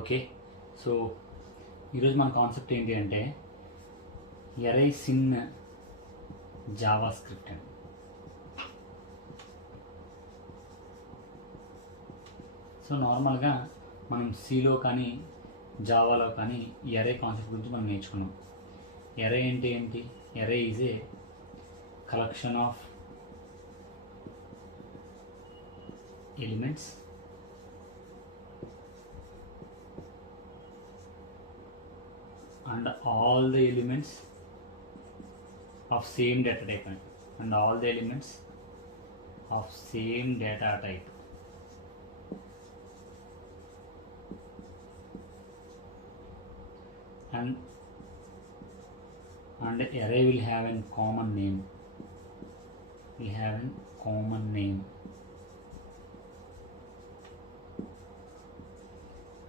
Okay. So ఈరోజు మన concept ఏంటి అంటే ఎరేస్ ఇన్ జావా స్క్రిప్ట్ అండి. సో నార్మల్గా మనం సిలో కానీ జావాలో కానీ ఎరే కాన్సెప్ట్ గురించి మనం నేర్చుకున్నాం. ఎరే అంటే ఏంటి? Array is a collection of elements and all the elements of same data type and all the elements of same data type. And array will have a common name. Will have a common name.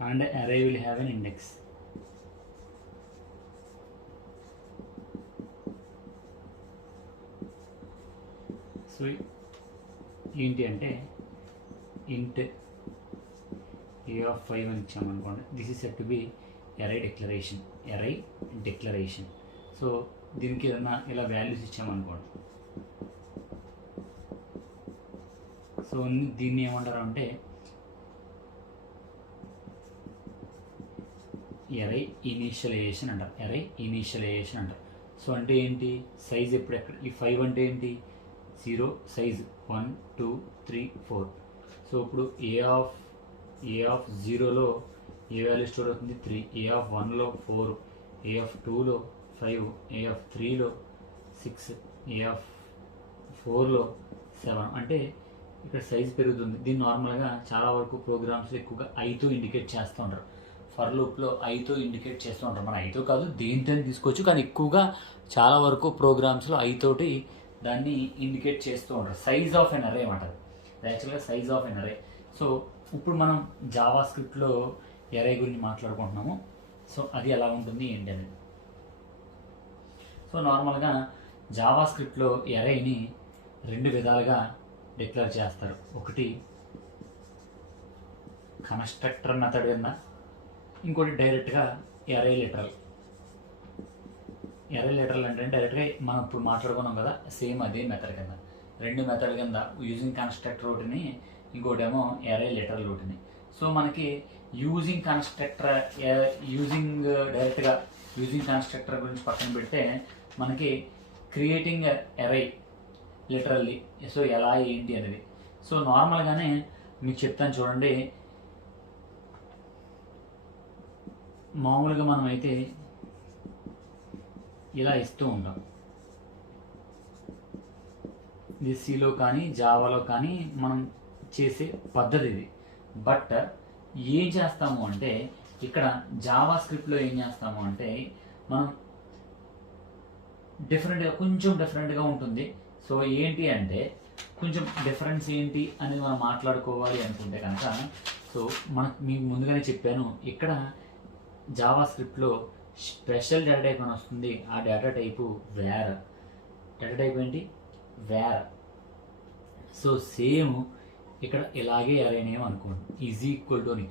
And array will have an index. So ఏంటి అంటే int A of 5 అని ఇచ్చామనుకోండి, this is said to be array declaration. So దీనికి ఏదన్నా ఇలా values ఇచ్చామనుకోండి, so దీన్ని ఏమంటారు అంటే ఎరై ఇనీషియలైజేషన్ అంటారు. సో అంటే ఏంటి? సైజ్ ఎప్పుడు ఎక్కడ? ఈ 5 అంటే ఏంటి? 0 సైజ్ 1 2 3 4. సో ఇప్పుడు ఏ ఆఫ్ 0లో ఏ వాల్యూ స్టోర్ అవుతుంది? 3. ఏ ఆఫ్ 1లో 4, ఏ ఆఫ్ 2లో 5, ఏ ఆఫ్ 3లో 6, ఏ ఆఫ్ 4లో 7. అంటే ఇక్కడ సైజ్ పెరుగుతుంది. దీన్ని నార్మల్గా చాలా వరకు ప్రోగ్రామ్స్లో ఎక్కువగా ఐతో ఇండికేట్ చేస్తూ ఉంటారు. ఫర్ లూప్లో ఐతో ఇండికేట్ చేస్తూ ఉంటారు. మన ఐతో కాదు, దేంతో తీసుకోవచ్చు, కానీ ఎక్కువగా చాలా వరకు ప్రోగ్రామ్స్లో ఐతోటి దాన్ని ఇండికేట్ చేస్తూ ఉంటారు. సైజ్ ఆఫ్ ఎన్ అరే అంటారు యాక్చువల్గా, సైజ్ ఆఫ్ ఎన్ అరే. సో ఇప్పుడు మనం జావా స్క్రిప్ట్లో ఎరే గురించి మాట్లాడుకుంటున్నాము. సో అది ఎలా ఉంటుంది ఏంటి అనేది. సో నార్మల్గా జావా స్క్రిప్ట్లో ఎరేని 2 విధాలుగా డిక్లేర్ చేస్తారు. ఒకటి కన్స్ట్రక్టర్ మెథడ్ కింద, ఇంకోటి డైరెక్ట్గా ఎరే లిటరల్ అంటే డైరెక్ట్గా మనం ఇప్పుడు మాట్లాడుకున్నాం కదా, సేమ్ అదే మెథడ్ కింద. 2 మెథడ్ కింద యూజింగ్ కన్స్ట్రక్టర్ ఒకటిని, ఇంకోటేమో ఎరే లిటరల్ ఒకటిని. సో మనకి యూజింగ్ డైరెక్ట్గా యూజింగ్ కన్స్ట్రక్టర్ గురించి పక్కన పెడితే మనకి క్రియేటింగ్ ఎరే లిటరల్లీ. సో ఎలా ఏంటి అనేది. సో నార్మల్గానే మీకు చెప్తాను చూడండి. మామూలుగా మనం అయితే ఇలా ఇస్తూ ఉంటాం. ఇది సిలో కానీ జావాలో కానీ మనం చేసే పద్ధతి ఇది. బట్ ఏం చేస్తాము అంటే ఇక్కడ జావా స్క్రిప్ట్లో ఏం చేస్తాము అంటే మనం కొంచెం డిఫరెంట్గా ఉంటుంది. సో ఏంటి అంటే కొంచెం డిఫరెన్స్ ఏంటి అనేది మనం మాట్లాడుకోవాలి అనుకుంటే కనుక, సో మీకు ముందుగానే చెప్పాను, ఇక్కడ జావా స్క్రిప్ట్లో స్పెషల్ డేటా టైప్ అని వస్తుంది. ఆ data type var. Data type ఏంటి? వేర్. సో సేమ్ ఇక్కడ ఇలాగే అరే నేమ్ అనుకోండి, ఈజ్ ఈక్వల్ టు అని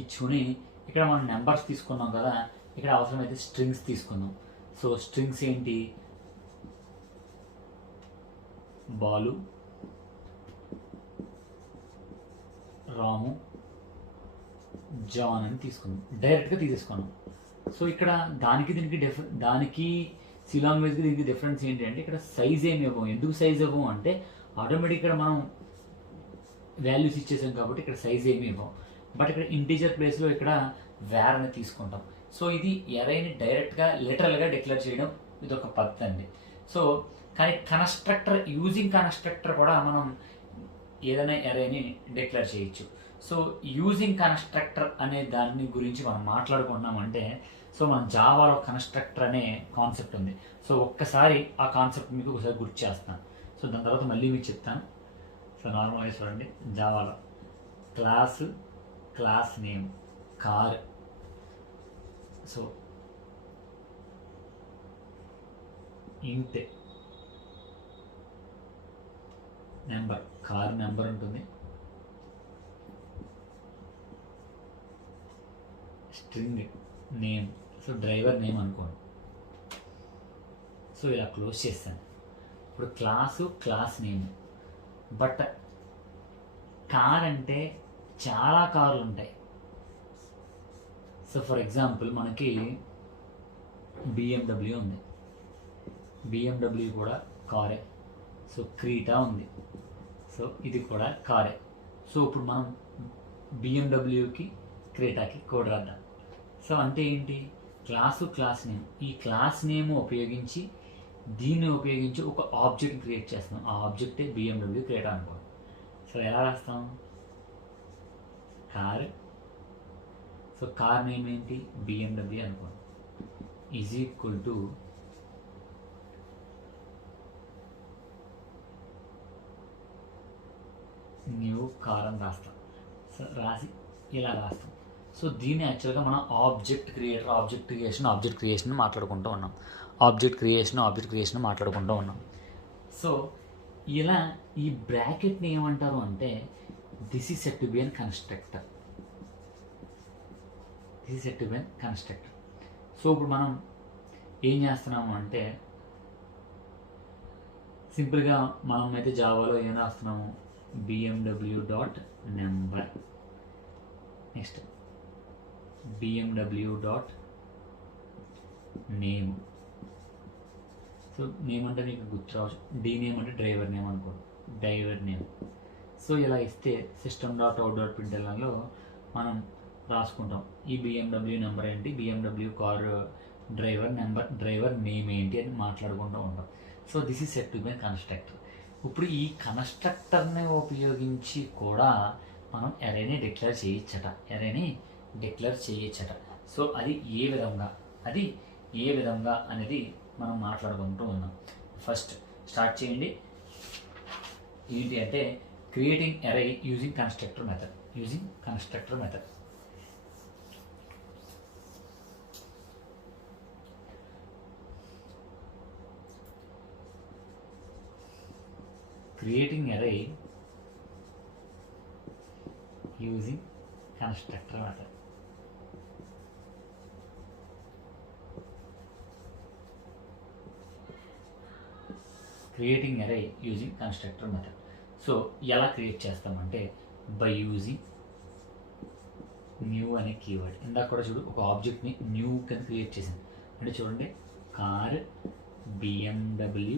ఇచ్చుకొని ఇక్కడ మనం నెంబర్స్ తీసుకున్నాం కదా, ఇక్కడ అవసరమైతే స్ట్రింగ్స్ తీసుకుందాం. సో స్ట్రింగ్స్ ఏంటి? బాలు, రాము, జాన్ అని తీసుకుందాం. డైరెక్ట్గా తీసేసుకున్నాం. సో ఇక్కడ దానికి సి లాంగ్వేజ్కి దీనికి డిఫరెన్స్ ఏంటి అంటే ఇక్కడ సైజ్ ఏమి ఇవ్వము. ఎందుకు సైజ్ ఇవ్వము అంటే ఆటోమేటిక్ ఇక్కడ మనం వాల్యూస్ ఇచ్చేసాం కాబట్టి ఇక్కడ సైజ్ ఏమి ఇవ్వము. బట్ ఇక్కడ ఇంటీజర్ ప్లేస్లో ఇక్కడ వేర్ అని తీసుకుంటాం. సో ఇది ఎరేని డైరెక్ట్గా లిటరల్గా డిక్లేర్ చేయడం ఇది ఒక పద్ధతి అండి. సో కానీ యూజింగ్ కన్స్ట్రక్టర్ కూడా మనం ఏదైనా ఎరేని డిక్లేర్ చేయొచ్చు. సో యూజింగ్ కన్స్ట్రక్టర్ అనే దాని గురించి మనం మాట్లాడుకున్నామంటే, సో మన జావాలో కన్స్ట్రక్టర్ అనే కాన్సెప్ట్ ఉంది. సో ఒక్కసారి ఆ కాన్సెప్ట్ మీకు ఒకసారి గుర్తు చేస్తాను. సో దాని తర్వాత మళ్ళీ మీకు చెప్తాను. సో నార్మల్గా చూడండి, జావాలో class name car. So int number, car number ఉంటుంది. String name, so driver name అనుకోండి. సో ఇలా క్లోజ్ చేస్తాను. ఇప్పుడు క్లాస్ నేమ్. బట్ కార్ అంటే చాలా కార్లు ఉంటాయి. సో ఫర్ ఎగ్జాంపుల్ మనకి BMW ఉంది, BMW కూడా కారే. సో క్రీటా ఉంది, సో ఇది కూడా కారే. సో ఇప్పుడు మనం BMWకి క్రీటాకి కోడ్ రాద్దాం. సో అంటే ఏంటి, క్లాస్ నేమ్. ఈ క్లాస్ నేమ్ ఉపయోగించి దీన్ని ఉపయోగించి ఒక ఆబ్జెక్ట్ క్రియేట్ చేస్తాం. ఆ ఆబ్జెక్టే BMW క్రియేట్ అనుకోండి. సో ఎలా రాస్తాం, కార్. సో కార్ నేమ్ ఏంటి, BMW అనుకోండి, is equal to new car అని రాస్తాం. సో రాసి ఇలా రాస్తాం. సో దీన్ని యాక్చువల్గా మనం ఆబ్జెక్ట్ క్రియేషన్ మాట్లాడుకుంటూ ఉన్నాం. ఆబ్జెక్ట్ క్రియేషన్ మాట్లాడుకుంటూ ఉన్నాం. సో ఇలా ఈ బ్రాకెట్ని ఏమంటారు అంటే this is said to be an constructor. So ఇప్పుడు మనం ఏం చేస్తున్నాము అంటే సింపుల్గా మనం అయితే జావాలో ఏం రాస్తున్నాము, BMW.number, next BMW.name. So name అంటే మీకు గుర్తు రావచ్చు, నేమ్ అంటే డ్రైవర్ నేమ్ అనుకోండి, డ్రైవర్ నేమ్. సో ఇలా ఇస్తే system.out.printlnలో మనం రాసుకుంటాం ఈ BMW నెంబర్ ఏంటి, BMW కార్ డ్రైవర్ నేమ్ ఏంటి అని మాట్లాడుకుంటూ ఉంటాం. So this is said to B constructor. ఇప్పుడు ఈ కన్స్ట్రక్టర్ని ఉపయోగించి కూడా మనం ఎరేని డిక్లేర్ చేయొచ్చట. సో అది ఏ విధంగా అనేది మనం మాట్లాడుకుంటూ ఉన్నాం. ఫస్ట్ స్టార్ట్ చేయండి. ఏంటి అంటే creating array using constructor method. Creating array using constructor method. Creating array using constructor method. So ఎలా క్రియేట్ చేస్తామంటే బై యూజింగ్ న్యూ అనే కీవర్డ్. ఇందాక కూడా చూడు ఒక ఆబ్జెక్ట్ని న్యూ కింద క్రియేట్ చేసింది. అంటే చూడండి car BMW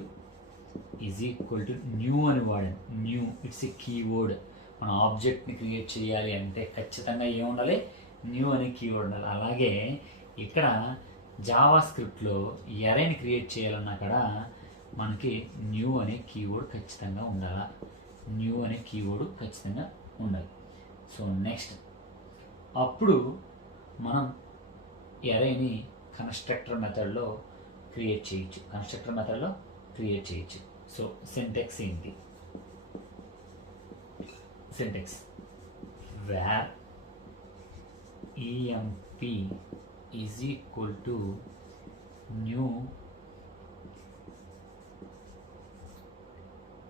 is equal to new అని వాడాను. New it's a keyword. మన ఆబ్జెక్ట్ని క్రియేట్ చేయాలి అంటే ఖచ్చితంగా ఏముండాలి, న్యూ అనే కీవర్డ్ ఉండాలి. అలాగే ఇక్కడ జావా స్క్రిప్ట్లో ఎరేని క్రియేట్ చేయాలన్నా కూడా మనకి న్యూ అనే కీవర్డ్ ఖచ్చితంగా ఉండాలి. సో నెక్స్ట్ అప్పుడు మనం ఎరేని కన్స్ట్రక్టర్ మెథడ్లో క్రియేట్ చేయొచ్చు. సో సింటాక్స్ ఏంటి, var emp is equal to new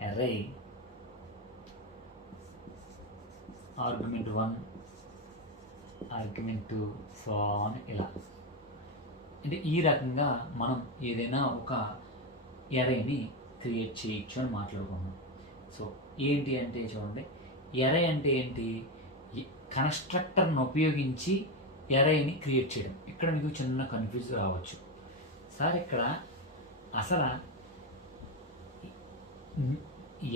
array argument 1 argument 2 so on. ఇలా అంటే ఈ రకంగా మనం ఏదైనా ఒక ఎరేని క్రియేట్ చేయొచ్చు అని మాట్లాడుకున్నాం. సో ఏంటి అంటే చూడండి, ఎరే అంటే ఏంటి, కన్స్ట్రక్టర్ని ఉపయోగించి ఎరేని క్రియేట్ చేయడం. ఇక్కడ మీకు చిన్న కన్ఫ్యూజ్ రావచ్చు, సార్ ఇక్కడ అసలు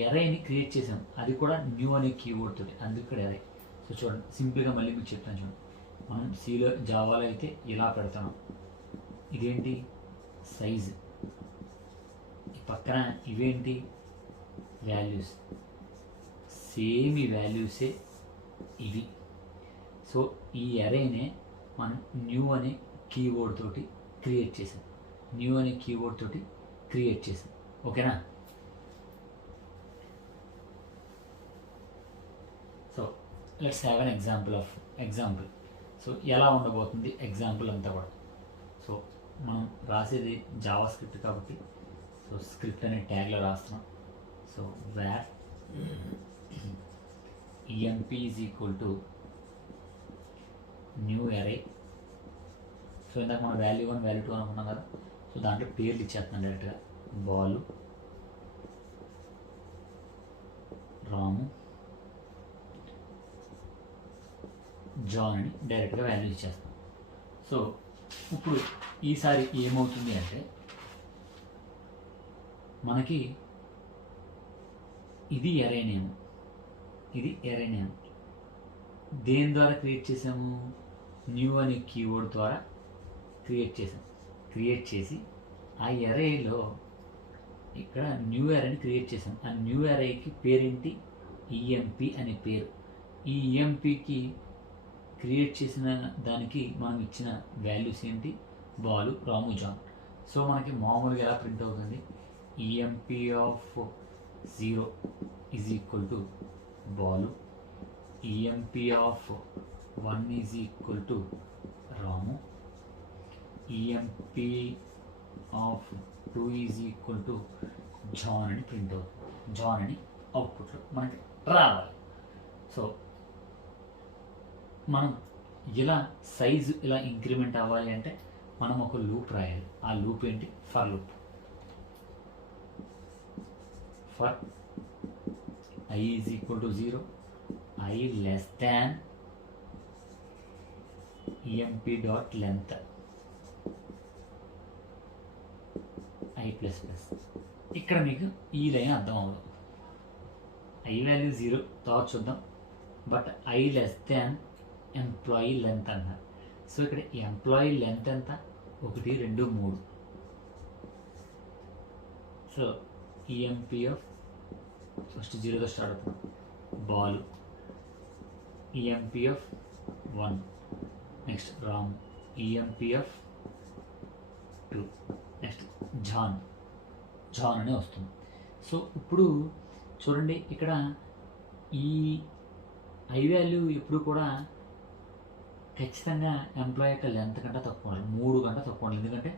ఎరేని క్రియేట్ చేసాం, అది కూడా న్యూ అనే కీవర్డ్ తోటి, అందుకు ఇక్కడ ఎరే. సో చూడండి సింపుల్గా మళ్ళీ మీకు చెప్తాను చూడండి. మనం జావాలో అయితే ఇలా పెడతాం. ఇదేంటి సైజ్, ఈ పక్కన ఇవేంటి వాల్యూస్, సేమ్ ఈ వాల్యూసే ఇవి. సో ఈ అరేనే మనం న్యూ అనే కీవర్డ్ తోటి క్రియేట్ చేసాం. ఓకేనా? So let's have an example. So ఎలా ఉండబోతుంది ఎగ్జాంపుల్ అంతా కూడా. సో మనం రాసేది జావా స్క్రిప్ట్ కాబట్టి సో స్క్రిప్ట్ అనే ట్యాగ్లో రాస్తున్నాం. So var emp is equal to new array ఇందాక మనం వాల్యూ 1 వాల్యూ 2 అనుకున్నాం కదా. సో దాంట్లో పేర్లు ఇచ్చేస్తున్నాం డైరెక్ట్గా. బాలు, రాము, జాన్ అని డైరెక్ట్గా వాల్యూ ఇచ్చేస్తాం. సో ఇప్పుడు ఈసారి ఏమవుతుంది అంటే మనకి ఇది ఎరే నేమ్, ఇది ఎరే నేమ్. దేని ద్వారా క్రియేట్ చేసాము? న్యూ అనే కీవర్డ్ ద్వారా క్రియేట్ చేసాం. క్రియేట్ చేసి ఆ ఎరేలో ఇక్కడ న్యూ ఎరేని క్రియేట్ చేసాం. ఆ న్యూ ఎరేకి పేరేంటి? ఈఎంపి అనే పేరు. ఈ ఈఎంపికి క్రియేట్ చేసిన దానికి మనం ఇచ్చిన వాల్యూస్ ఏంటి? బాలు, రాము, జాన్. సో మనకి మామూలుగా ఎలా ప్రింట్ అవుతుంది? EMP of 0 is equal to Balu, EMP of 1 is equal to Ramu, EMP of 2 is equal to John అని ప్రింట్ అవుతుంది. జాన్ అని అవుట్పుట్లో మనకి రావాలి. సో మనం ఇలా సైజు ఇలా ఇంక్రిమెంట్ అవ్వాలి అంటే మనం ఒక లూప్ రాయాలి. ఆ లూప్ ఏంటి? For loop. For I is equal to 0, I less than emp dot length I plus plus. ఇక్కడ మీకు ఈ లైన్ అర్థం అవ్వదు. I వాల్యూ 0 తర్వాత చూద్దాం. But I less than employee length అన్నారు. సో ఇక్కడ ఎంప్లాయీ లెంత్ ఎంత? 1, 2, 3. సో ఈఎంపి ఆఫ్ ఫస్ట్ 0తో స్టార్ట్ అవుతుంది. Bal, EMP of 1, next Ram, EMP of 2, next John అనే వస్తుంది. సో ఇప్పుడు చూడండి, ఇక్కడ ఈ ఐ వాల్యూ ఎప్పుడు కూడా ఖచ్చితంగా ఎంప్లాయ్ యొక్క లెంత్ కంటే తక్కువ ఉండాలి, 3 కంటే తక్కువ ఉండాలి. ఎందుకంటే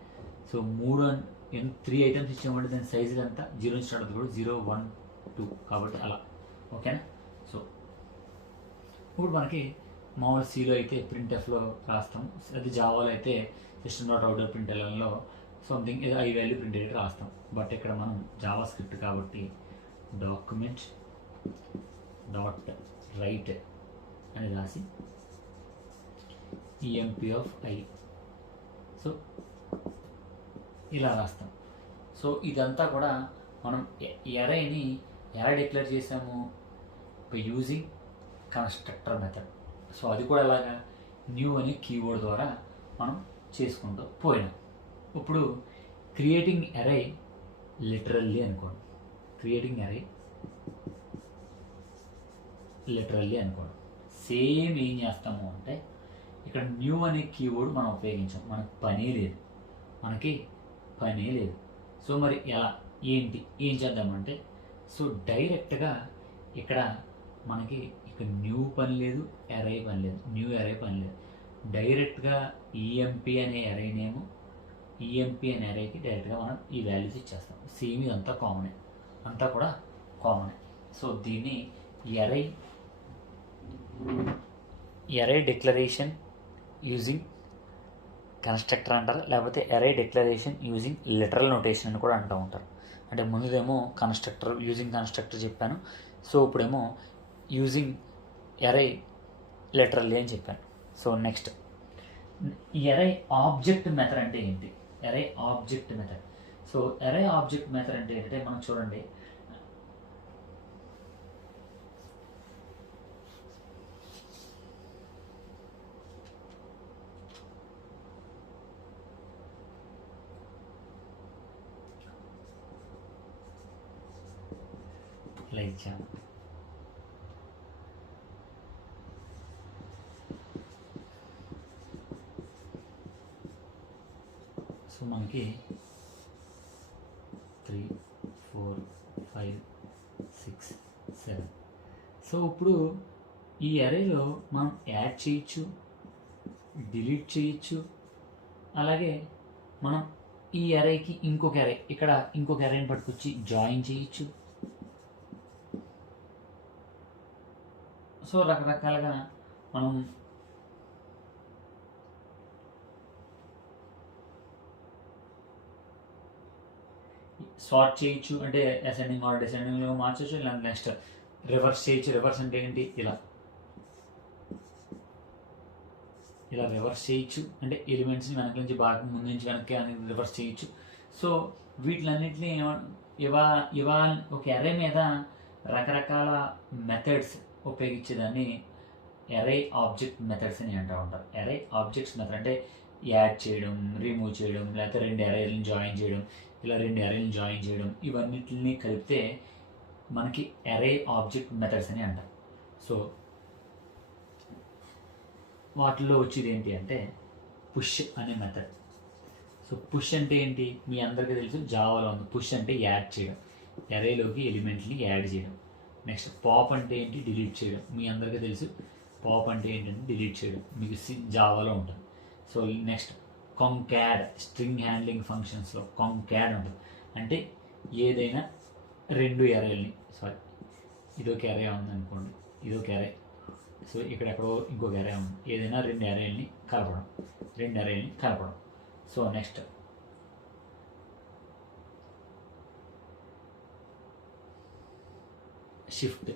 సో 3 ఐటమ్స్ ఇచ్చామంటే దాని సైజు ఎంత? 0 నుంచి స్టార్ట్ అవుతుంది, 0, 1, 2 కాబట్టి అలా. ఓకేనా? సో ఇప్పుడు మనకి మామూలు సిలో అయితే ప్రింట్ ఎఫ్లో రాస్తాం, అది జావాలో అయితే సిస్టమ్ డాట్ అవుట్ ప్రింట్ ఎల్ఎన్లో సంథింగ్ ఏదో ఐ వాల్యూ ప్రింట్ అయితే రాస్తాం. బట్ ఇక్కడ మనం జావా స్క్రిప్ట్ కాబట్టి డాక్యుమెంట్ డాట్ రైట్ అని రాసి ఈఎంపి ఆఫ్ ఐ, సో ఇలా రాస్తాం. సో ఇదంతా కూడా మనం ఎరేని ఎలా డిక్లేర్ చేసాము? By using constructor method. So అది కూడా ఎలాగా? న్యూ అనే కీవర్డ్ ద్వారా మనం చేసుకుంటూ పోయినాం. ఇప్పుడు క్రియేటింగ్ ఎరే లిటరల్లీ అనుకోండి. క్రియేటింగ్ ఎరే లిటరల్లీ అనుకోండి. సేమ్ ఏం చేస్తాము అంటే ఇక్కడ న్యూ అనే కీవర్డ్ మనం ఉపయోగించాం, మనకి పనే లేదు. సో మరి ఎలా, ఏంటి, ఏం చేద్దామంటే సో డైరెక్ట్గా ఇక్కడ మనకి ఇక న్యూ పని లేదు, ఎరే పని లేదు, న్యూ ఎరే పని లేదు. డైరెక్ట్గా ఈఎంపి అనే ఎరే నేమ్, ఈఎంపి అనే ఎరేకి డైరెక్ట్గా మనం ఈ వాల్యూస్ ఇచ్చేస్తాం. సేమ్ ఇదంతా కామనే, అంతా కూడా కామనే. సో దీన్ని ఎరే డిక్లరేషన్ యూజింగ్ కన్స్ట్రక్టర్ అంటారు, లేకపోతే array declaration using literal notation అని కూడా అంటూ ఉంటారు. అంటే ముందుదేమో యూజింగ్ కన్స్ట్రక్టర్ చెప్పాను, సో ఇప్పుడేమో యూజింగ్ ఎరే లిటరల్లీ అని చెప్పాను. So next array object method అంటే ఏంటి? Array object method. So array object method అంటే ఏంటంటే మనం చూడండి, లైక్ సో మనకి 3, 4, 5, 6, 7. సో ఇప్పుడు ఈ అరేలో మనం యాడ్ చేయొచ్చు, డిలీట్ చేయొచ్చు, అలాగే మనం ఈ అరేకి ఇంకొక అరే, ఇక్కడ ఇంకొక అరేని పట్టుకొచ్చి జాయిన్ చేయొచ్చు. సో రకరకాలుగా మనం సార్ట్ చేయొచ్చు, అంటే అసెండింగ్ ఆర్ డిసెండింగ్లో మార్చచ్చు. ఇలా నెక్స్ట్ రివర్స్ చేయొచ్చు. రివర్స్ అంటే ఏంటి, ఇలా ఇలా రివర్స్ చేయొచ్చు, అంటే ఎలిమెంట్స్ని వెనక నుంచి బాగా ముందు నుంచి వెనక్కి అనేది రివర్స్ చేయొచ్చు. సో వీటిలన్నింటినీ ఇవా ఒక ఎరే మీద రకరకాల మెథడ్స్ ఉపయోగించేదాన్ని ఎరే ఆబ్జెక్ట్ మెథడ్స్ అని అంటూ ఉంటారు. ఎరే ఆబ్జెక్ట్స్ మెథడ్ అంటే యాడ్ చేయడం, రిమూవ్ చేయడం, లేకపోతే 2 ఎరేలను జాయిన్ చేయడం, ఇలా 2 ఎరేలను జాయిన్ చేయడం, ఇవన్నిటిని కలిపితే మనకి ఎరే ఆబ్జెక్ట్ మెథడ్స్ అని అంటారు. సో వాటిల్లో వచ్చేది ఏంటి అంటే పుష్ అనే మెథడ్. సో పుష్ అంటే ఏంటి, మీ అందరికీ తెలుసు, జావాలో ఉంది. పుష్ అంటే యాడ్ చేయడం, ఎరేలోకి ఎలిమెంట్ని యాడ్ చేయడం. నెక్స్ట్ పాప్ అంటే ఏంటి, డిలీట్ చేయడం. మీ అందరికీ తెలుసు, పాప్ అంటే ఏంటంటే డిలీట్ చేయడం, మీకు జావాలో ఉంటుంది. సో నెక్స్ట్ కాంకాడ్, స్ట్రింగ్ హ్యాండ్లింగ్ ఫంక్షన్స్లో కాంకాడ్ ఉంటుంది. అంటే ఏదైనా 2 ఎరేల్ని, సారీ ఇదొక ఎరే ఉందనుకోండి, ఇదొక ఎరే, సో ఇక్కడెక్కడో ఇంకొక ఎరే ఉంది, ఏదైనా 2 ఎరేల్ని కలపడం. So next shift.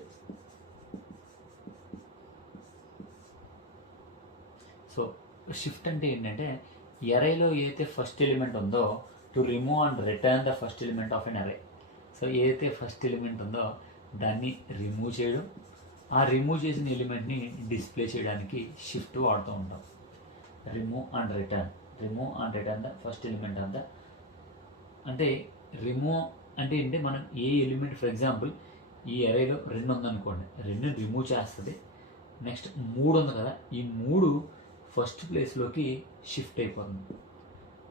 So shift అంటే ఏంటంటే ఎరేలో ఏదైతే ఫస్ట్ ఎలిమెంట్ ఉందో to remove and return the first element of an array. So ఏదైతే ఫస్ట్ ఎలిమెంట్ ఉందో దాన్ని రిమూవ్ చేయడం, ఆ రిమూవ్ చేసిన ఎలిమెంట్ని డిస్ప్లే చేయడానికి షిఫ్ట్ వాడుతూ ఉంటాం. Remove and return the first element of the, అంటే రిమూవ్ అంటే ఏంటి, మనం ఏ ఎలిమెంట్, ఫర్ ఎగ్జాంపుల్ ఈ ఎరేలో 2 ఉందనుకోండి, 2 రిమూవ్ చేస్తుంది. నెక్స్ట్ 3 ఉంది కదా, ఈ 3 ఫస్ట్ ప్లేస్లోకి షిఫ్ట్ అయిపోతుంది.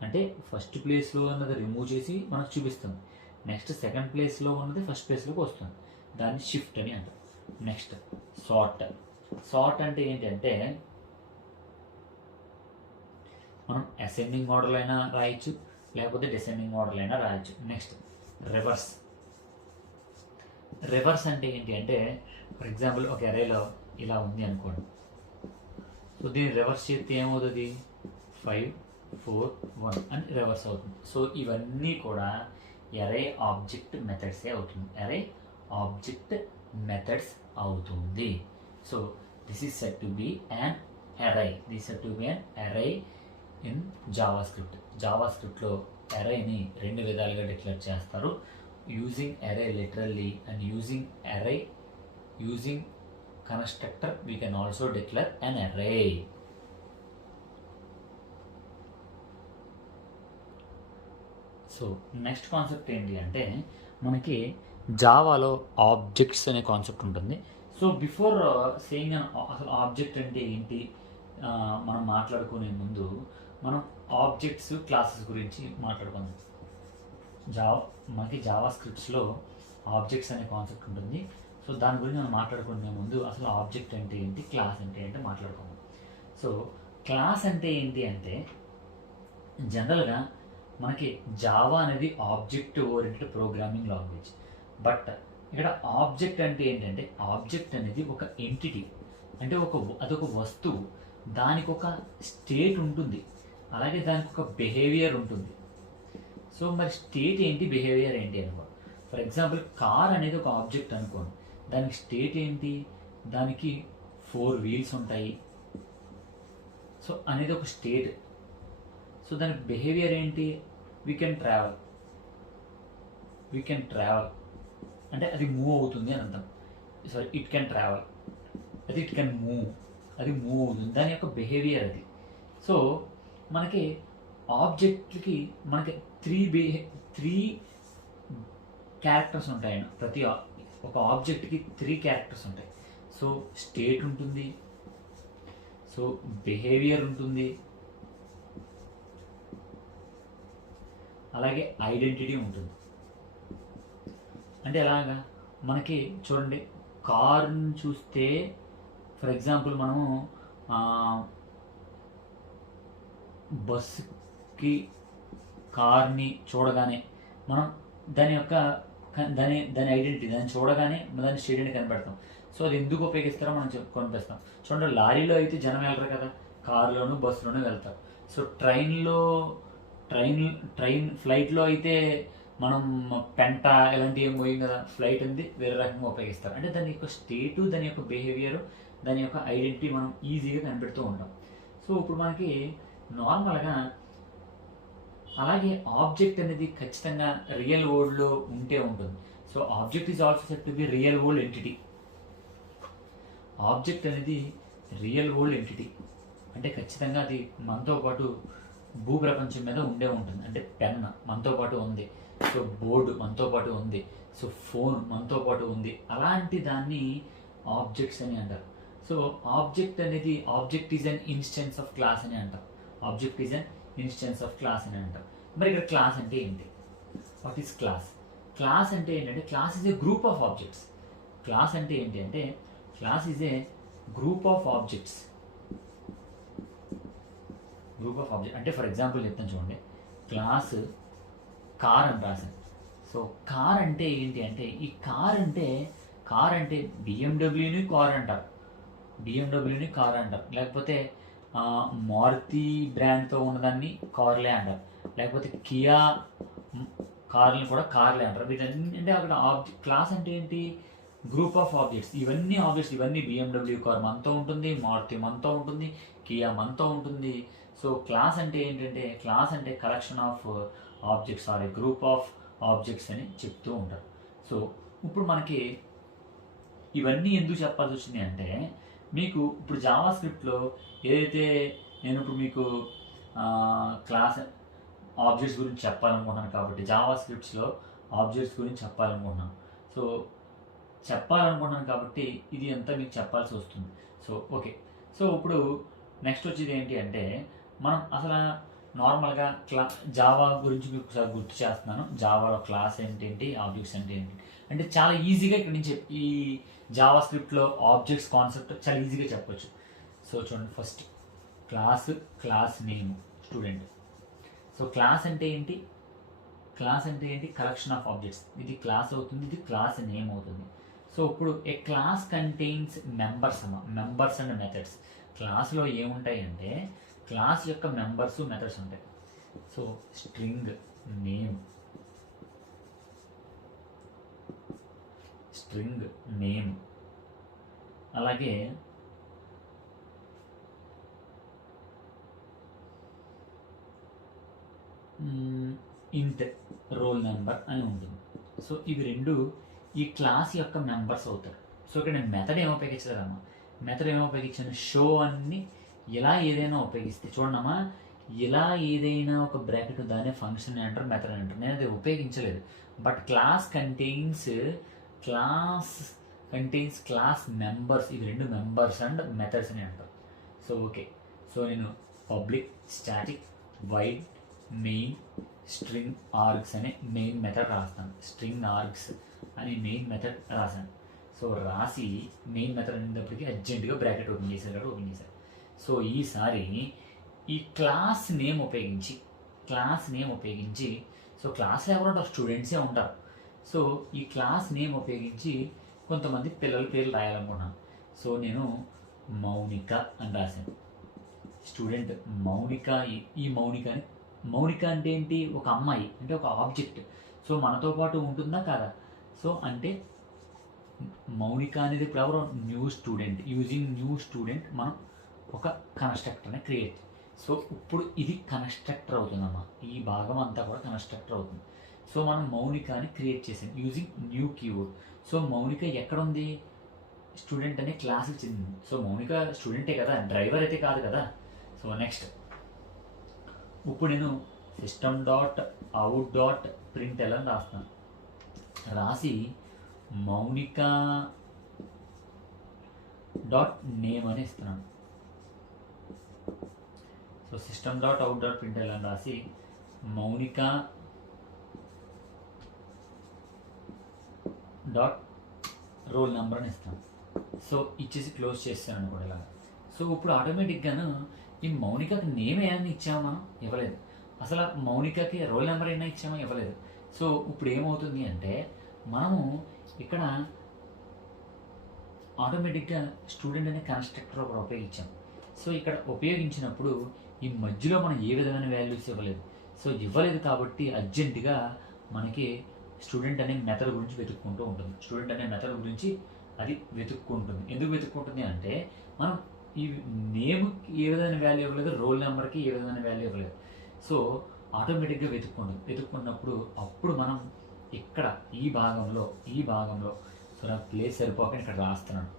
అంటే ఫస్ట్ ప్లేస్లో ఉన్నది రిమూవ్ చేసి మనకు చూపిస్తుంది, నెక్స్ట్ సెకండ్ ప్లేస్లో ఉన్నది ఫస్ట్ ప్లేస్లోకి వస్తుంది, దాన్ని షిఫ్ట్ అని అంటారు. నెక్స్ట్ సార్ట్ అంటే ఏంటంటే మనం అసెండింగ్ ఆర్డర్లో అయినా రాయొచ్చు, లేకపోతే డిసెండింగ్ ఆర్డర్లో అయినా రాయొచ్చు. నెక్స్ట్ రివర్స్ అంటే ఏంటి అంటే, ఫర్ ఎగ్జాంపుల్ ఒక ఎరేలో ఇలా ఉంది అనుకోండి, సో దీన్ని రివర్స్ చేస్తే ఏమవుతుంది, 5 4 1 అని రివర్స్ అవుతుంది. సో ఇవన్నీ కూడా ఎరే ఆబ్జెక్ట్ మెథడ్సే అవుతుంది, ఎరే ఆబ్జెక్ట్ మెథడ్స్ అవుతుంది. So this is said to be an array, in జావాస్క్రిప్ట్లో ఎరేని 2 విధాలుగా డిక్లేర్ చేస్తారు, using array literally and using constructor we can also declare an array. So next concept ఏంటి అంటే, మనకి జావాలో ఆబ్జెక్ట్స్ అనే కాన్సెప్ట్ ఉంటుంది. సో బిఫోర్ సేయింగ్ అసలు ఆబ్జెక్ట్ అంటే ఏంటి మనం మాట్లాడుకునే ముందు మనం ఆబ్జెక్ట్స్ క్లాసెస్ గురించి మాట్లాడుకుందాం. మనకి జావా స్క్రిప్ట్స్లో ఆబ్జెక్ట్స్ అనే కాన్సెప్ట్ ఉంటుంది. సో దాని గురించి మనం మాట్లాడుకునే ముందు అసలు ఆబ్జెక్ట్ అంటే ఏంటి, క్లాస్ అంటే ఏంటి మాట్లాడుకుందాం. సో క్లాస్ అంటే ఏంటి అంటే, జనరల్గా మనకి జావా అనేది object oriented programming language. But ఇక్కడ ఆబ్జెక్ట్ అంటే ఏంటంటే, ఆబ్జెక్ట్ అనేది ఒక ఎంటిటీ, అంటే అదొక వస్తువు, దానికి ఒక స్టేట్ ఉంటుంది, అలాగే దానికి ఒక బిహేవియర్ ఉంటుంది. సో మరి స్టేట్ ఏంటి, బిహేవియర్ ఏంటి అనుకో. ఫర్ ఎగ్జాంపుల్ కార్ అనేది ఒక ఆబ్జెక్ట్ అనుకోండి, దానికి స్టేట్ ఏంటి, దానికి 4 వీల్స్ ఉంటాయి, సో అనేది ఒక స్టేట్. సో దానికి బిహేవియర్ ఏంటి, వీ కెన్ ట్రావెల్ అంటే అది మూవ్ అవుతుంది అని అర్థం. సారీ, ఇట్ కెన్ ట్రావెల్, అది ఇట్ కెన్ మూవ్, అది మూవ్ అవుతుంది, దాని యొక్క బిహేవియర్ అది. సో మనకి ఆబ్జెక్ట్కి మనకి 3 క్యారెక్టర్స్ ఉంటాయి. ప్రతి ఒక ఆబ్జెక్ట్కి 3 క్యారెక్టర్స్ ఉంటాయి. సో స్టేట్ ఉంటుంది, సో బిహేవియర్ ఉంటుంది, అలాగే ఐడెంటిటీ ఉంటుంది. అంటే ఎలాగా, మనకి చూడండి, కార్ని చూస్తే ఫర్ ఎగ్జాంపుల్ మనము బస్కి కార్ని చూడగానే మనం దాని ఐడెంటిటీ, దాన్ని చూడగానే దాని స్టేట్ కనిపెడతాం. సో అది ఎందుకు ఉపయోగిస్తారో మనం కనిపిస్తాం. చూడండి, లారీలో అయితే జనం వెళ్ళరు కదా, కారులోను బస్సులోనూ వెళ్తారు. సో ఫ్లైట్లో అయితే మనం పెంట ఇలాంటివి ఏం పోయి కదా, ఫ్లైట్ అనేది వేరే రకంగా ఉపయోగిస్తారు. అంటే దాని యొక్క స్టేటు, దాని యొక్క బిహేవియర్, దాని యొక్క ఐడెంటిటీ మనం ఈజీగా కనిపెడుతూ ఉంటాం. సో ఇప్పుడు మనకి నార్మల్గా అలాగే ఆబ్జెక్ట్ అనేది ఖచ్చితంగా రియల్ వరల్డ్లో ఉంటే ఉంటుంది. So object is also set to be real world entity. Object అనేది రియల్ వరల్డ్ ఎంటిటీ అంటే ఖచ్చితంగా అది మనతో పాటు భూప్రపంచం మీద ఉండే ఉంటుంది. అంటే పెన్ మనతో పాటు ఉంది, సో బోర్డు మనతో పాటు ఉంది, సో ఫోన్ మనతో పాటు ఉంది. అలాంటి దాన్ని ఆబ్జెక్ట్స్ అని అంటారు. సో ఆబ్జెక్ట్ అనేది object is an instance of class అని అంటాం. Object is an instance of class అని అంటాం. మరి ఇక్కడ క్లాస్ అంటే ఏంటి? What is class? క్లాస్ అంటే ఏంటంటే class is a group of objects. Class అంటే ఏంటి అంటే class is a group of objects. Group of object అంటే ఫర్ ఎగ్జాంపుల్ చెప్తాను చూడండి, క్లాస్ కార్ అని రాశాను. సో కార్ అంటే ఏంటి అంటే ఈ కార్ అంటే బిఎండబ్ల్యూని కార్ అంటారు, బిఎండబ్ల్యూని కార్ అంటారు. లేకపోతే మారుతి బ్రాండ్తో ఉన్నదాన్ని కార్లే అంటారు. లేకపోతే కియా కార్లని కూడా కార్లే అంటారు. వీటన్ని అంటే అక్కడ క్లాస్ అంటే ఏంటి? Group of objects. ఇవన్నీ ఆబ్జెక్ట్స్, ఇవన్నీ బిఎండబ్ల్యూ కార్ మనతో ఉంటుంది, మారుతి మనతో ఉంటుంది, కియా మనతో ఉంటుంది. సో క్లాస్ అంటే ఏంటంటే క్లాస్ అంటే collection of objects or a group of objects అని చెప్తూ ఉంటారు. సో ఇప్పుడు మనకి ఇవన్నీ ఎందుకు చెప్పాల్సి వచ్చింది అంటే మీకు ఇప్పుడు జావా స్క్రిప్ట్లో ఏదైతే నేను ఇప్పుడు మీకు క్లాస్ ఆబ్జెక్ట్స్ గురించి చెప్పాలనుకుంటున్నాను కాబట్టి జావా స్క్రిప్ట్స్లో ఆబ్జెక్ట్స్ గురించి చెప్పాలనుకుంటున్నాను. సో చెప్పాలనుకుంటున్నాను కాబట్టి ఇది అంతా మీకు చెప్పాల్సి వస్తుంది. సో ఓకే, సో ఇప్పుడు నెక్స్ట్ వచ్చేది ఏంటి అంటే మనం అసలు నార్మల్గా జావా గురించి మీకు ఒకసారి గుర్తు చేస్తున్నాను. జావాలో క్లాస్ ఏంటి, ఆబ్జెక్ట్స్ అంటే ఏంటి అంటే చాలా ఈజీగా ఇక్కడ నుంచి ఈ జావా స్క్రిప్ట్లో ఆబ్జెక్ట్స్ కాన్సెప్ట్ చాలా ఈజీగా చెప్పొచ్చు. సో చూడండి, first class name student. So class అంటే ఏంటి? క్లాస్ అంటే ఏంటి? Collection of objects. ఇది క్లాస్ అవుతుంది, ఇది క్లాస్ నేమ్ అవుతుంది. సో ఇప్పుడు a class contains members and methods. క్లాస్లో ఏముంటాయి అంటే క్లాస్ యొక్క మెంబర్స్ మెథడ్స్ ఉంటాయి. సో స్ట్రింగ్ నేమ్ అలాగే ఇంట్ రోల్ నెంబర్ అని ఉంటుంది. సో ఇవి రెండు ఈ క్లాస్ యొక్క మెంబర్స్ అవుతారు. సో ఇక్కడ నేను మెథడ్ ఏమో ఉపయోగించలేదమ్మా, మెథడ్ ఏమో ఉపయోగించాను షో అన్ని ఇలా ఏదైనా ఉపయోగిస్తే చూడమ్మా, ఇలా ఏదైనా ఒక బ్రాకెట్ దానే ఫంక్షన్ అంటారు, మెథడ్ అంటారు. నేను అది ఉపయోగించలేదు. But class contains class members, ఇవి రెండు మెంబర్స్ అండ్ మెథడ్స్ అని అంటారు. సో ఓకే, సో నేను public static wide main string args అనే మెయిన్ మెథడ్ రాస్తాను. స్ట్రింగ్ ఆర్గ్స్ అని మెయిన్ మెథడ్ రాశాను. సో రాసి మెయిన్ మెథడ్ అనేటప్పటికీ అర్జెంటుగా బ్రాకెట్ ఓపెన్ చేశారు. సో ఈసారి ఈ క్లాస్ నేమ్ ఉపయోగించి సో క్లాస్లో ఎవరు ఉంటారు? స్టూడెంట్సే ఉంటారు. సో ఈ క్లాస్ నేమ్ ఉపయోగించి కొంతమంది పిల్లల పేర్లు రాయాలనుకున్నాను. సో నేను మౌనిక అని రాశాను. స్టూడెంట్ మౌనిక. ఈ మౌనిక అంటే ఏంటి? ఒక అమ్మాయి, అంటే ఒక ఆబ్జెక్ట్. సో మనతో పాటు ఉంటుందా కాదా? సో అంటే మౌనిక అనేది ఇప్పుడు ఎవరో new student. Using new student మనం ఒక కన్స్ట్రక్టర్ని క్రియేట్. సో ఇప్పుడు ఇది కన్స్ట్రక్టర్ అవుతుందమ్మా, ఈ భాగం అంతా కూడా కన్స్ట్రక్టర్ అవుతుంది. సో మనం మౌనికని క్రియేట్ చేసాం using new keyword. So Mounika ఎక్కడ ఉంది? స్టూడెంట్ అనే క్లాస్కి చెందింది. సో మౌనిక స్టూడెంటే కదా, డ్రైవర్ అయితే కాదు కదా. సో నెక్స్ట్ ఇప్పుడు నేను system.out.println రాస్తాను. రాసి మౌనిక .name అని ఇస్తున్నాను. సో system.out.println రాసి మౌనిక .roll number అని ఇస్తాను. సో ఇచ్చేసి క్లోజ్ చేస్తాను అనుకోండి ఇలా. సో ఇప్పుడు ఆటోమేటిక్గాను ఈ మౌనికకి నేమ్ ఏమైనా ఇచ్చామా? మనం ఇవ్వలేదు. అసలు మౌనికకి రోల్ నెంబర్ అయినా ఇచ్చామా? ఇవ్వలేదు. సో ఇప్పుడు ఏమవుతుంది అంటే మనము ఇక్కడ ఆటోమేటిక్గా స్టూడెంట్ అనే కన్స్ట్రక్టర్ ఒకటి ఉపయోగించాం. సో ఇక్కడ ఉపయోగించినప్పుడు ఈ మధ్యలో మనం ఏ విధమైన వాల్యూస్ ఇవ్వలేదు. సో ఇవ్వలేదు కాబట్టి అర్జెంటుగా మనకి స్టూడెంట్ అనే మెథడ్ గురించి వెతుక్కుంటూ ఉంటుంది. స్టూడెంట్ అనే మెథడ్ గురించి అది వెతుక్కుంటుంది. ఎందుకు వెతుక్కుంటుంది అంటే మనం ఈ నేమ్కి ఏ విధమైన వాల్యూ ఇవ్వలేదు, రోల్ నెంబర్కి ఏ విధమైన వాల్యూ ఇవ్వలేదు. సో ఆటోమేటిక్గా వెతుక్కున్నప్పుడు అప్పుడు మనం ఇక్కడ ఈ భాగంలో సో నాకు ప్లేస్ సరిపోక ఇక్కడ రాస్తున్నాను.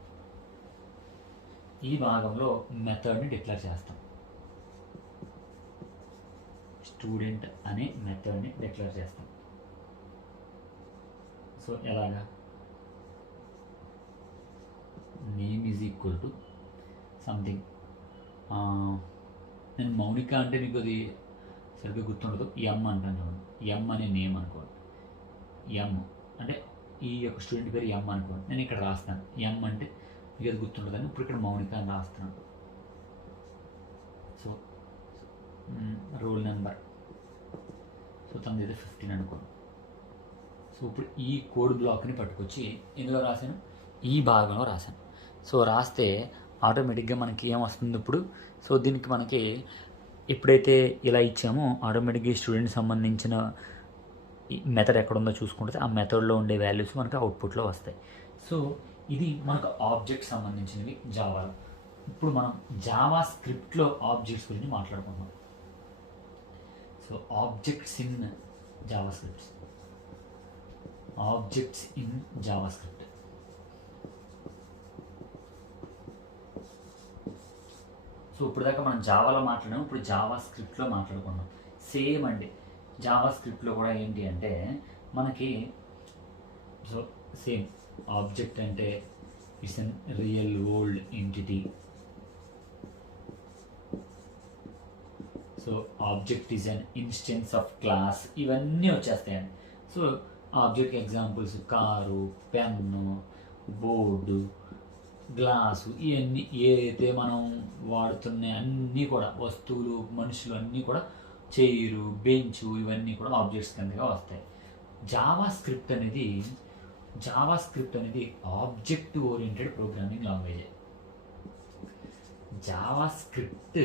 ఈ భాగంలో మెథడ్ని డిక్లేర్ చేస్తాం. స్టూడెంట్ అనే మెథడ్ని డిక్లేర్ చేస్తాం. సో ఎలాగా, name is equal to something, నేను మౌనిక అంటే మీకు అది సరిగ్గా గుర్తుండదు, ఎం అంటాను చూడండి. ఎం అనే నేమ్ అనుకోండి. ఎం అంటే ఈ యొక్క స్టూడెంట్ పేరు ఎం అనుకోండి. నేను ఇక్కడ రాస్తాను ఎం అంటే మీకు అది గుర్తుండదని. ఇప్పుడు ఇక్కడ మౌనిక అని రాస్తున్నాను. సో రోల్ నెంబర్, సో తనది అయితే 15 అనుకోండి. సో ఇప్పుడు ఈ కోడ్ బ్లాక్ని పట్టుకొచ్చి ఎందులో రాశాను, ఈ భాగంలో రాశాను. సో రాస్తే ఆటోమేటిక్గా మనకి ఏమొస్తుంది ఇప్పుడు, సో దీనికి మనకి ఎప్పుడైతే ఇలా ఇచ్చామో ఆటోమేటిక్గా స్టూడెంట్ సంబంధించిన మెథడ్ ఎక్కడ ఉందో చూసుకుంటే ఆ మెథడ్లో ఉండే వాల్యూస్ మనకు అవుట్పుట్లో వస్తాయి. సో ఇది మనకు ఆబ్జెక్ట్ సంబంధించినవి జావాలో. ఇప్పుడు మనం జావా స్క్రిప్ట్లో ఆబ్జెక్ట్స్ గురించి మాట్లాడుకుందాం. So objects in Java scripts, objects in Java script. So ఇప్పుడు దాకా మనం జావాలో మాట్లాడాము, ఇప్పుడు జావా స్క్రిప్ట్లో మాట్లాడుకున్నాం. సేమ్ అండి, జావా స్క్రిప్ట్లో కూడా ఏంటి అంటే మనకి సో సేమ్ ఆబ్జెక్ట్ అంటే it's an real world entity. So object is an instance of class, ఇవన్నీ వచ్చేస్తాయండి. So object examples car, pen, board, glass, ఇవన్నీ ఏదైతే మనం వాడుతున్న అన్నీ కూడా వస్తువులు, మనుషులు అన్నీ కూడా చైరు, బెంచు, ఇవన్నీ కూడా ఆబ్జెక్ట్స్ కిందగా వస్తాయి. జావా స్క్రిప్ట్ అనేది object oriented programming language. Java script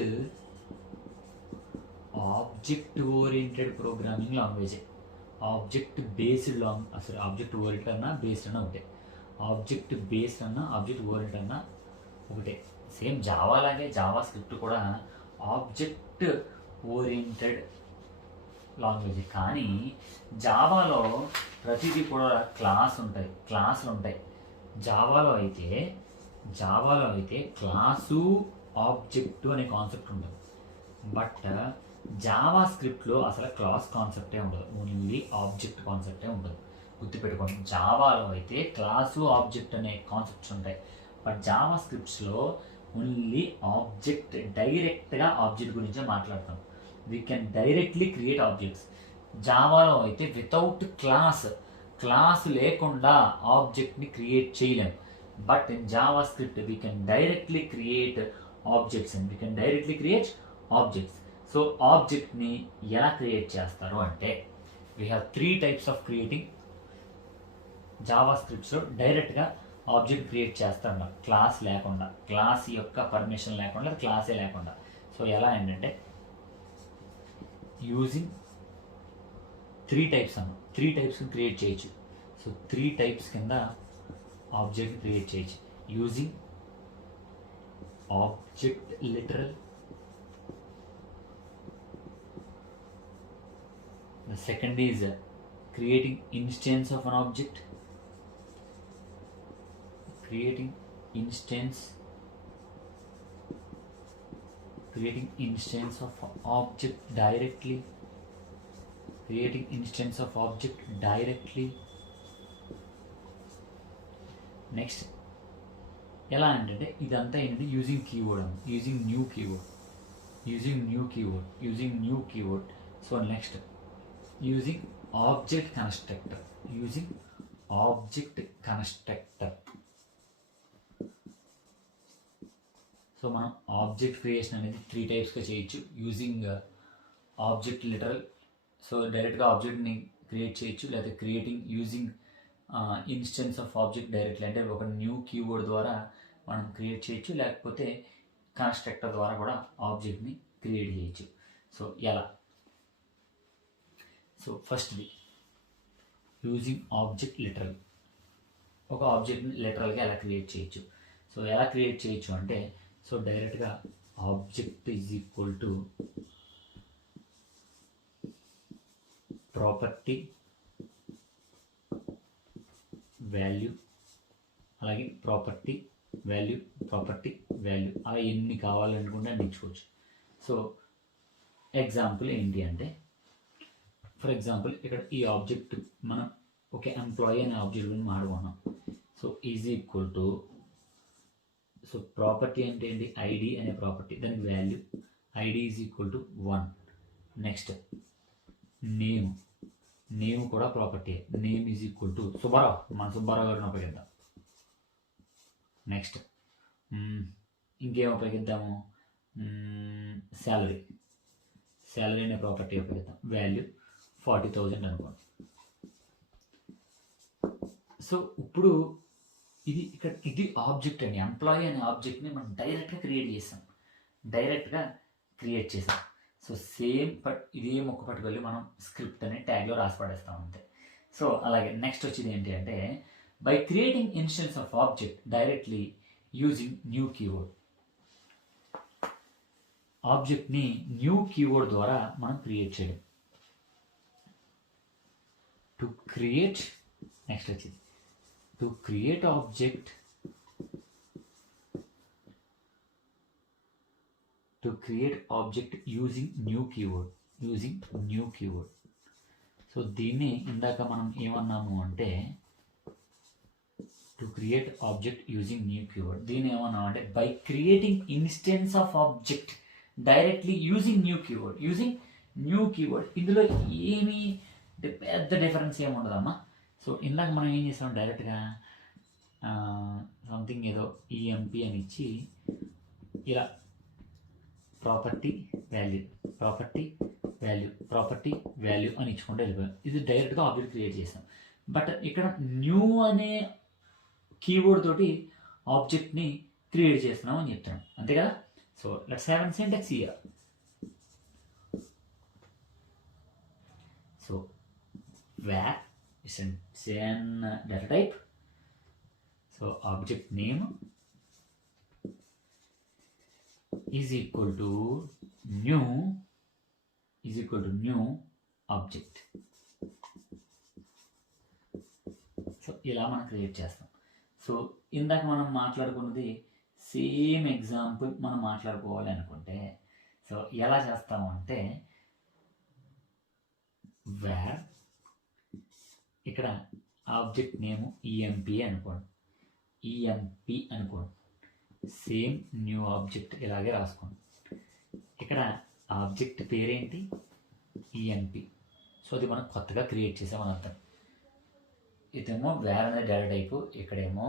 object oriented programming language. Object based object oriented అన్నా బేస్డ్ అన్నా ఒకటే. ఆబ్జెక్ట్ బేస్డ్ అన్నా ఆబ్జెక్ట్ ఓరియంటెడ్ అన్నా ఒకటే. సేమ్ జావా లాగే జావా స్క్రిప్ట్ కూడా ఆబ్జెక్ట్ ఓరియంటెడ్ లాంగ్వేజ్. కానీ జావాలో ప్రతిదీ కూడా క్లాసులు ఉంటాయి. జావాలో అయితే క్లాసు ఆబ్జెక్ట్ అనే కాన్సెప్ట్ ఉంటుంది. బట్ జావా స్క్రిప్ట్లో అసలు క్లాస్ కాన్సెప్టే ఉండదు, ఓన్లీ ఆబ్జెక్ట్ కాన్సెప్టే ఉంటుంది. గుర్తుపెట్టుకోండి, జావాలో అయితే క్లాసు ఆబ్జెక్ట్ అనే కాన్సెప్ట్స్ ఉంటాయి. బట్ జావా స్క్రిప్ట్స్లో ఓన్లీ ఆబ్జెక్ట్, డైరెక్ట్గా ఆబ్జెక్ట్ గురించే మాట్లాడతాం. We can directly create objects. జావాలో అయితే వితౌట్ క్లాస్ లేకుండా ఆబ్జెక్ట్ని క్రియేట్ చేయలేం. But in JavaScript we can directly create objects and we can directly create objects. So ఆబ్జెక్ట్ని ఎలా క్రియేట్ చేస్తారు అంటే we have 3 types of creating. Java స్క్రిప్ట్స్లో డైరెక్ట్గా ఆబ్జెక్ట్ క్రియేట్ చేస్తాడు, క్లాస్ లేకుండా, క్లాస్ యొక్క పర్మిషన్ లేకుండా, క్లాసే లేకుండా. సో ఎలా ఏంటంటే యూజింగ్ 3 types 3 types క్రియేట్ చేయొచ్చు. సో 3 types కింద ఆబ్జెక్ట్ క్రియేట్ చేయొచ్చు. Using object literal, the second is creating instance of an object, creating instance of object directly, creating instance of object directly. Next ఎలా అంటే ఇదంతా ఏంటంటే using keyword, using new keyword. So next using object constructor. So మనం object creation అనేది 3 typesగా చేయొచ్చు. Using object literal, so డైరెక్ట్గా ఆబ్జెక్ట్ని create చేయొచ్చు. లేదా creating using instance of object directly, అంటే ఒక న్యూ కీవర్డ్ ద్వారా మనం క్రియేట్ చేయొచ్చు. లేకపోతే కన్స్ట్రక్టర్ ద్వారా కూడా ఆబ్జెక్ట్ని క్రియేట్ చేయొచ్చు. సో ఎలా, సో ఫస్ట్ది యూజింగ్ ఆబ్జెక్ట్ లిటరల్. ఒక ఆబ్జెక్ట్ని లిటరల్గా ఎలా క్రియేట్ చేయొచ్చు. సో ఎలా క్రియేట్ చేయొచ్చు అంటే, సో డైరెక్ట్గా object is equal to property value, అలాగే ప్రాపర్టీ వాల్యూ, ప్రాపర్టీ వాల్యూ, అలా ఎన్ని కావాలనుకుంటే అన్ని ఇచ్చుకోవచ్చు. సో ఎగ్జాంపుల్ ఏంటి అంటే, ఫర్ ఎగ్జాంపుల్ ఇక్కడ ఈ ఆబ్జెక్ట్ మనం ఒక ఎంప్లాయీ అనే ఆబ్జెక్ట్ గురించి మాట్లాడుకున్నాం. So is equal to, so property అంటే ఏంటి, ఐడి అనే ప్రాపర్టీ, దానికి value ID is equal to 1. Next name కూడా property, name is equal to Subbarao, మన సుబ్బారావు గారిని ఉపయోగిద్దాం. నెక్స్ట్ ఇంకేం ఉపయోగిద్దాము, శాలరీ అనే ప్రాపర్టీ ఉపయోగిద్దాం, వాల్యూ 40,000 అనుకోండి. సో ఇప్పుడు ఇది ఆబ్జెక్ట్ అండి, ఎంప్లాయీ అనే ఆబ్జెక్ట్ని మనం డైరెక్ట్గా క్రియేట్ చేసాం. సో సేమ్ ఇదే మొక్క పట్టుకెళ్ళి మనం స్క్రిప్ట్ అనే ట్యాగ్లో రాసి పడేస్తాం అంతే. సో అలాగే నెక్స్ట్ వచ్చేది ఏంటి అంటే, by creating instance of object directly using new keyword. ఆబ్జెక్ట్ని న్యూ కీవర్డ్ ద్వారా మనం క్రియేట్ చేయడం. To create object, using new keyword. సో దీన్ని ఇందాక మనం ఏమన్నాము అంటే, to create object using new keyword, దీన్ని ఏమన్నాము అంటే by creating instance of object directly using new keyword. ఇందులో ఏమీ పెద్ద డిఫరెన్స్ ఏమి ఉండదమ్మా. సో ఇందాక మనం ఏం చేసాం, డైరెక్ట్గా సంథింగ్ ఏదో ఈఎంపి అని ఇచ్చి ఇలా ప్రాపర్టీ వాల్యూ అని ఇచ్చుకుంటూ వెళ్ళిపోయాం. ఇది డైరెక్ట్గా ఆబ్జెక్ట్ క్రియేట్ చేసాం. బట్ ఇక్కడ న్యూ అనే కీవర్డ్ తోటి ఆబ్జెక్ట్ని క్రియేట్ చేస్తున్నాం అని చెప్తున్నాం, అంతే కదా. So let's have an syntax here. So var is an data type. So object name is equal to new object. So ఇలా మనం క్రియేట్ చేస్తాం. సో ఇందాక మనం మాట్లాడుకున్నది సేమ్ ఎగ్జాంపుల్ మనం మాట్లాడుకోవాలి అనుకుంటే, సో ఎలా చేస్తాము అంటే, var ఇక్కడ ఆబ్జెక్ట్ నేమ్ ఈఎంపి అనుకోండి, సేమ్ న్యూ ఆబ్జెక్ట్ ఇలాగే రాసుకోండి. ఇక్కడ ఆబ్జెక్ట్ పేరేంటి, ఈఎంపి. సో అది మనం కొత్తగా క్రియేట్ చేసామని అర్థం. ఇదేమో వేర్ అనే డేటా టైపు, ఇక్కడేమో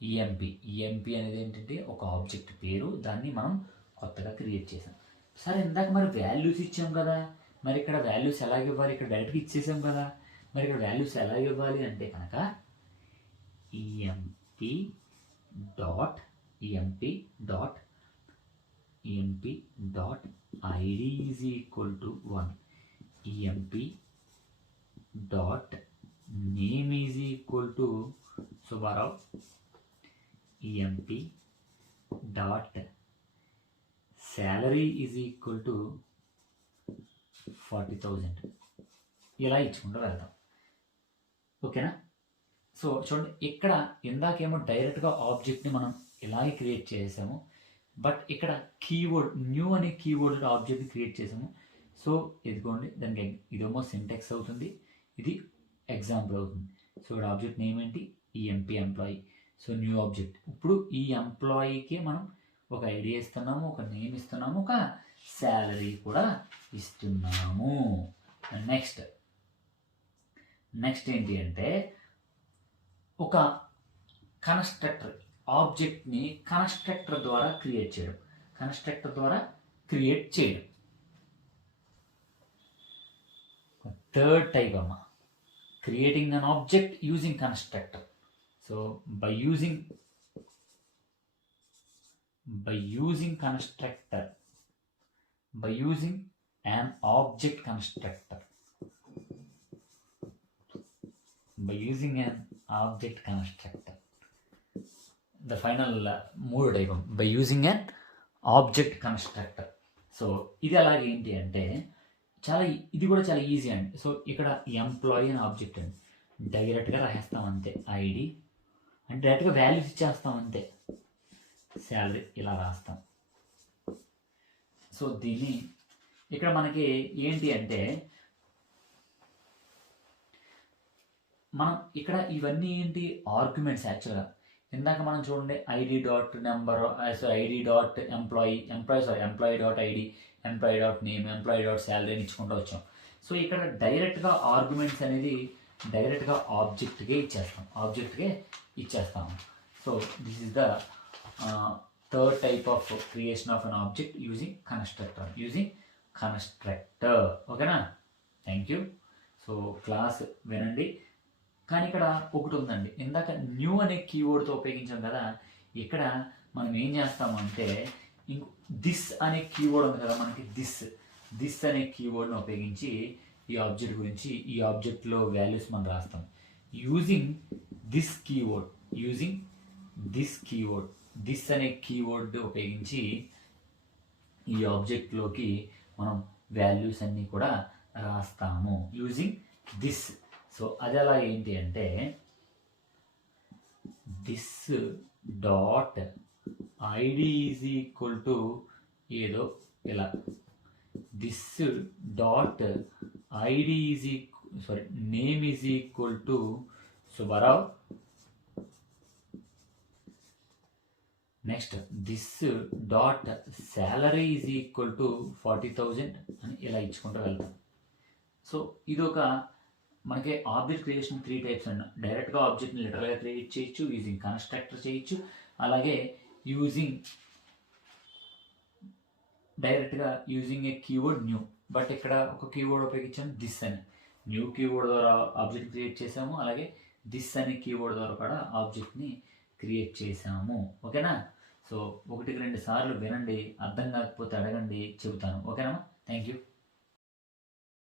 ఈఎంపి అనేది ఏంటంటే ఒక ఆబ్జెక్ట్ పేరు, దాన్ని మనం కొత్తగా క్రియేట్ చేసాం. సరే ఇందాక మరి వాల్యూస్ ఇచ్చాం కదా, మరి ఇక్కడ వాల్యూస్ ఎలాగ ఇవ్వాలి, ఇక్కడ డైరెక్ట్గా ఇచ్చేసాం కదా, మరి ఇక్కడ వాల్యూస్ ఎలా ఇవ్వాలి అంటే కనుక EMP dot ID is equal to 1, EMP dot name is equal to Subbarao, EMP dot salary is equal to 40,000. ఇలా ఇచ్చుకుంటూ వెళ్తాం, ఓకేనా. సో చూడండి, ఇక్కడ ఇందాకేమో డైరెక్ట్గా ఆబ్జెక్ట్ని మనం ఇలాగే క్రియేట్ చేసాము, బట్ ఇక్కడ కీవర్డ్ న్యూ అనే కీవర్డ్ ఆబ్జెక్ట్ని క్రియేట్ చేసాము. సో ఇదిగోండి, దానికి ఇదేమో సింటాక్స్ అవుతుంది, ఇది ఎగ్జాంపుల్ అవుతుంది. సో ఇక్కడ ఆబ్జెక్ట్ నేమ్ ఏంటి, EMP employee. So new object, ఇప్పుడు ఈ ఎంప్లాయీకి మనం ఒక ఐడియా ఇస్తున్నాము, ఒక నేమ్ ఇస్తున్నాము, ఒక శాలరీ కూడా ఇస్తున్నాము. నెక్స్ట్ ఏంటి అంటే, ఒక కన్స్ట్రక్టర్ ఆబ్జెక్ట్ని కన్స్ట్రక్టర్ ద్వారా క్రియేట్ చేయడం. థర్డ్ టైప్ అమ్మా, creating an object using constructor. So by using an object constructor. By using an object constructor. The final 3 diagram by using an object constructor. So ఇది అలాగే ఏంటి అంటే ఇది కూడా చాలా ఈజీ అండి. సో ఇక్కడ ఎంప్లాయీ అని ఆబ్జెక్ట్ అండి, డైరెక్ట్గా రాసేస్తాం అంతే. ఐడి అంటే డైరెక్ట్గా వాల్యూస్ ఇచ్చేస్తాం అంతే. శాలరీ ఇలా రాస్తాం. సో దీన్ని ఇక్కడ మనకి ఏంటి అంటే మనం ఇక్కడ ఇవన్నీ ఏంటి ఆర్గ్యుమెంట్స్ యాక్చువల్గా. ఇందాక మనం చూడండి ID dot number, ID dot employee dot ID, employee dot name, employee dot salary అని ఇచ్చుకుంటూ వచ్చాం. సో ఇక్కడ డైరెక్ట్గా ఆర్గ్యుమెంట్స్ అనేది డైరెక్ట్గా ఆబ్జెక్ట్కే ఇచ్చేస్తాము. So this is the third type of creation of an object using constructor. ఓకేనా? Thank you. సో క్లాస్ వినండి. కానీ ఇక్కడ ఒకటి ఉందండి, ఇందాక న్యూ అనే కీవర్డ్తో ఉపయోగించాం కదా, ఇక్కడ మనం ఏం చేస్తాము అంటే దిస్ అనే కీవర్డ్ ఉంది కదా మనకి, దిస్ అనే కీవర్డ్ని ఉపయోగించి ఈ ఆబ్జెక్ట్ గురించి, ఈ ఆబ్జెక్ట్లో వాల్యూస్ మనం రాస్తాం. యూజింగ్ దిస్ కీవర్డ్ దిస్ అనే కీవర్డ్ ఉపయోగించి ఈ ఆబ్జెక్ట్లోకి మనం వాల్యూస్ అన్నీ కూడా రాస్తాము యూజింగ్ దిస్. సో అది అలా ఏంటి అంటే this dot ID is equal to ఏదో ఇలా, this dot ID is name is equal to Subbarao. Next this dot salary is equal to 40,000 అని ఇలా ఇచ్చుకుంటూ వెళ్తాం. సో ఇదొక మనకి ఆబ్జెక్ట్ క్రియేషన్ 3 టైప్స్ అండి. డైరెక్ట్గా ఆబ్జెక్ట్ని లిటరల్గా క్రియేట్ చేయొచ్చు, యూజింగ్ కన్స్ట్రక్టర్ చేయొచ్చు, అలాగే డైరెక్ట్గా using a keyword new. But ఇక్కడ ఒక కీవర్డ్ ఉపయోగించాము దిస్ అని, న్యూ కీవర్డ్ ద్వారా ఆబ్జెక్ట్ క్రియేట్ చేసాము, అలాగే దిస్ అనే కీవర్డ్ ద్వారా కూడా ఆబ్జెక్ట్ని క్రియేట్ చేసాము. ఓకేనా? సో 1-2 సార్లు వినండి, అర్థం కాకపోతే అడగండి, చెబుతాను. ఓకేనా? Thank you.